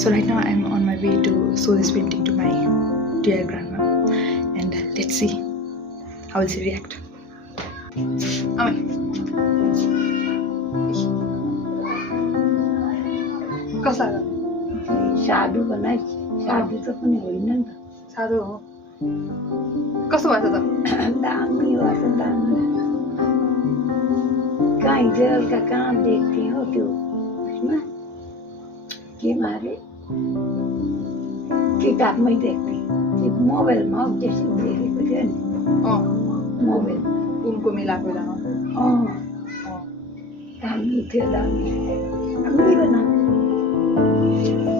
So right now I'm on my way to show this painting to my dear grandma, and let's see how will she react. कसा साधु बनाइ साधु त पनि होइन नि त साधु हो कस्तो भएछ त दामी भएछ दामी कहाँ हिजो कहाँ देख्थेँ हो त्यो उसमा के मारे किताबमै देख्थेँ त्यो मोबाइलमा त्यसो देखेको थियो नि मोबाइल उनको मिलाएको बेलामा दामी थियो दामी बनाएको